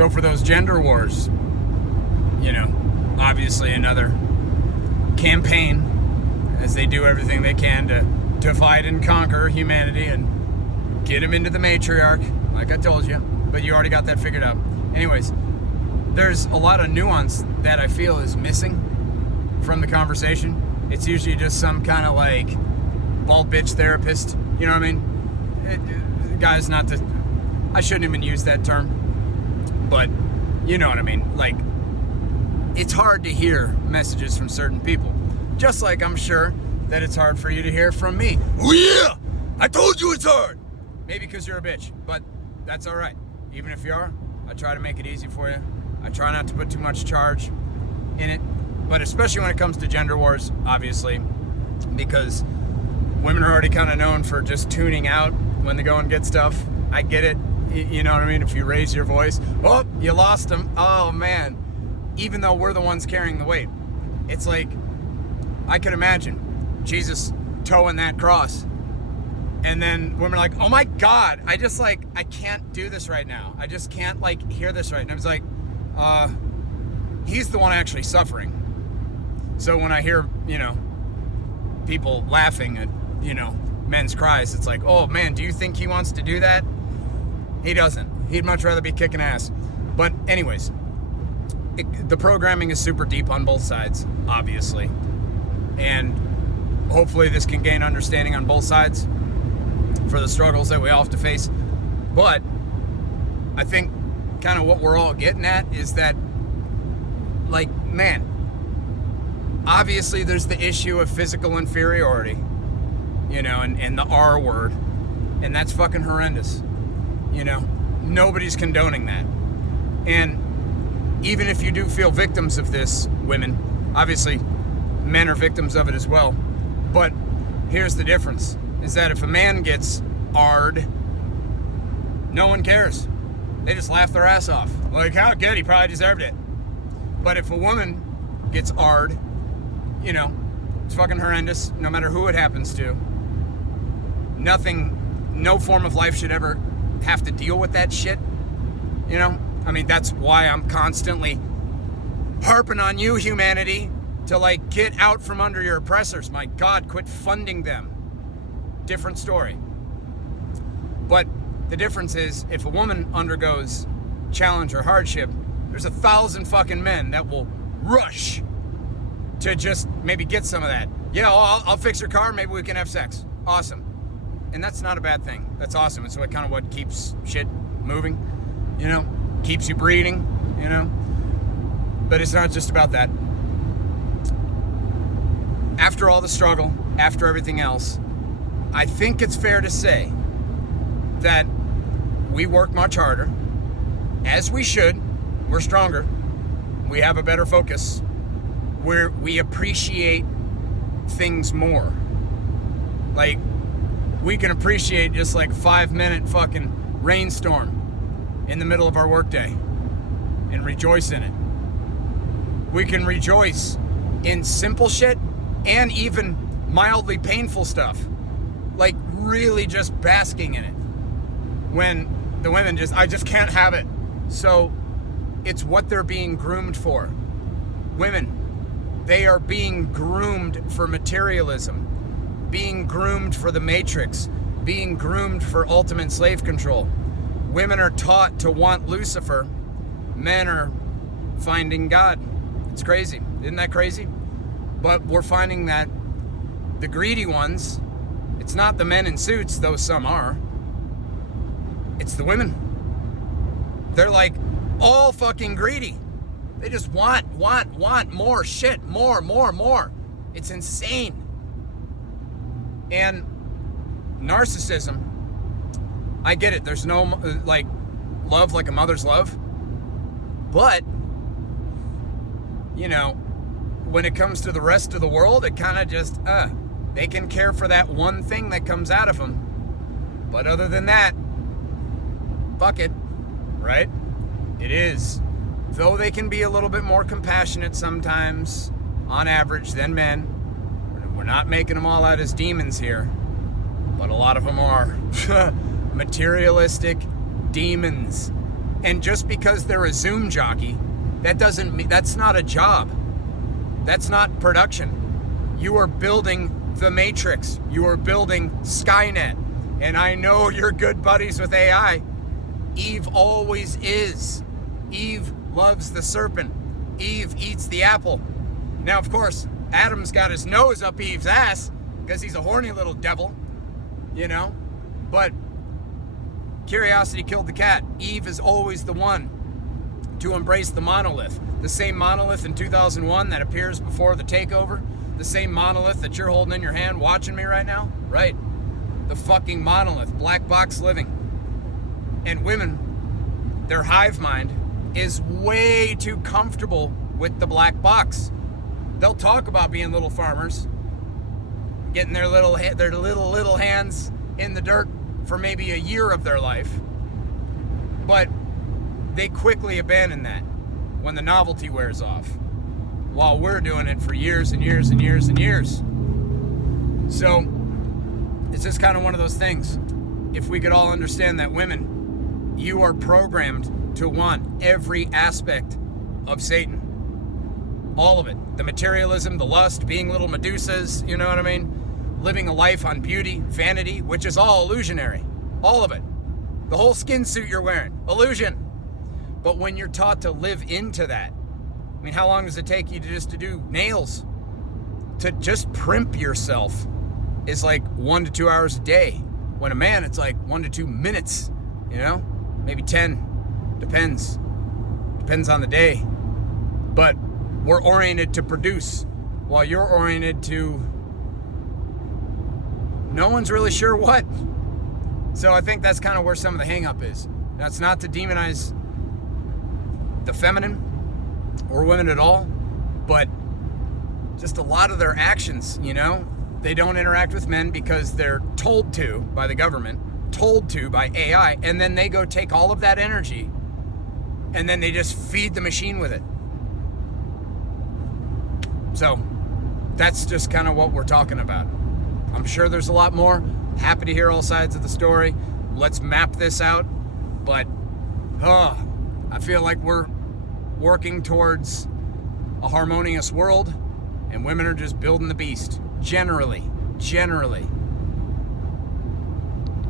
So for those gender wars, obviously another campaign as they do everything they can to divide and conquer humanity and get them into the matriarch, like I told you, but you already got that figured out. Anyways, there's a lot of nuance that I feel is missing from the conversation. It's usually just some kind of like bald bitch therapist, you know what I mean? Guys, I shouldn't even use that term, but you know what I mean. Like, it's hard to hear messages from certain people, just like I'm sure that it's hard for you to hear from me. Oh yeah, I told you it's hard. Maybe because you're a bitch, but that's all right. Even if you are, I try to make it easy for you. I try not to put too much charge in it, but especially when it comes to gender wars, obviously, because women are already kind of known for just tuning out when they go and get stuff. I get it. You know what I mean? If you raise your voice, oh, you lost them. Oh, man. Even though we're the ones carrying the weight. It's like, I could imagine Jesus towing that cross. And then women are like, oh my God, I can't do this right now. I just can't hear this right. And I was like, he's the one actually suffering. So when I hear, people laughing at, men's cries, it's like, oh man, do you think he wants to do that? He doesn't. He'd much rather be kicking ass. But anyways, the programming is super deep on both sides, obviously. And hopefully this can gain understanding on both sides for the struggles that we all have to face. But I think kind of what we're all getting at is that, man, obviously there's the issue of physical inferiority, and the R word, and that's fucking horrendous. Nobody's condoning that. And even if you do feel victims of this, women, obviously men are victims of it as well. But here's the difference, is that if a man gets R'd, no one cares. They just laugh their ass off. Like, how good, he probably deserved it. But if a woman gets R'd, it's fucking horrendous, no matter who it happens to. No form of life should ever have to deal with that shit. That's why I'm constantly harping on you, humanity, to get out from under your oppressors. My God, quit funding them. Different story. But the difference is, if a woman undergoes challenge or hardship, there's 1,000 fucking men that will rush to just maybe get some of that. Yeah, I'll fix your car, maybe we can have sex. Awesome. And that's not a bad thing. That's awesome. It's what keeps shit moving, keeps you breeding, But it's not just about that. After all the struggle, after everything else, I think it's fair to say that we work much harder, as we should. We're stronger. We have a better focus. We appreciate things more. We can appreciate just 5-minute fucking rainstorm in the middle of our workday and rejoice in it. We can rejoice in simple shit and even mildly painful stuff. Really just basking in it. When the women I just can't have it. So it's what they're being groomed for. Women, they are being groomed for materialism, being groomed for the matrix, being groomed for ultimate slave control. Women are taught to want Lucifer. Men are finding God. It's crazy. Isn't that crazy? But we're finding that the greedy ones, it's not the men in suits, though some are. It's the women. They're all fucking greedy. They just want more shit, more. It's insane. And narcissism, I get it. There's no love like a mother's love. But, when it comes to the rest of the world, it kind of just, they can care for that one thing that comes out of them. But other than that, fuck it, right? It is. Though they can be a little bit more compassionate sometimes, on average, than men. We're not making them all out as demons here, but a lot of them are. Materialistic demons. And just because they're a Zoom jockey, that's not a job. That's not production. You are building the Matrix. You are building Skynet. And I know you're good buddies with AI. Eve always is. Eve loves the serpent. Eve eats the apple. Now, of course, Adam's got his nose up Eve's ass because he's a horny little devil, But curiosity killed the cat. Eve is always the one to embrace the monolith. The same monolith in 2001 that appears before the takeover. The same monolith that you're holding in your hand watching me right now. Right. The fucking monolith. Black box living. And women, their hive mind is way too comfortable with the black box. They'll talk about being little farmers, getting their little hands in the dirt for maybe a year of their life, but they quickly abandon that when the novelty wears off, while we're doing it for years and years and years and years. So it's just kind of one of those things. If we could all understand that, women, you are programmed to want every aspect of Satan. All of it. The materialism, the lust, being little Medusas, you know what I mean? Living a life on beauty, vanity, which is all illusionary. All of it. The whole skin suit you're wearing, illusion. But when you're taught to live into that, I mean, how long does it take you to do nails? To just primp yourself is like 1 to 2 hours a day. When a man, it's like 1 to 2 minutes, maybe 10. Depends on the day. But we're oriented to produce, while you're oriented to no one's really sure what. So I think that's kind of where some of the hang up is. That's not to demonize the feminine or women at all, but just a lot of their actions, they don't interact with men because they're told to by the government, told to by AI, and then they go take all of that energy and then they just feed the machine with it. So that's just kind of what we're talking about. I'm sure there's a lot more. Happy to hear all sides of the story. Let's map this out. But I feel like we're working towards a harmonious world, and women are just building the beast. Generally.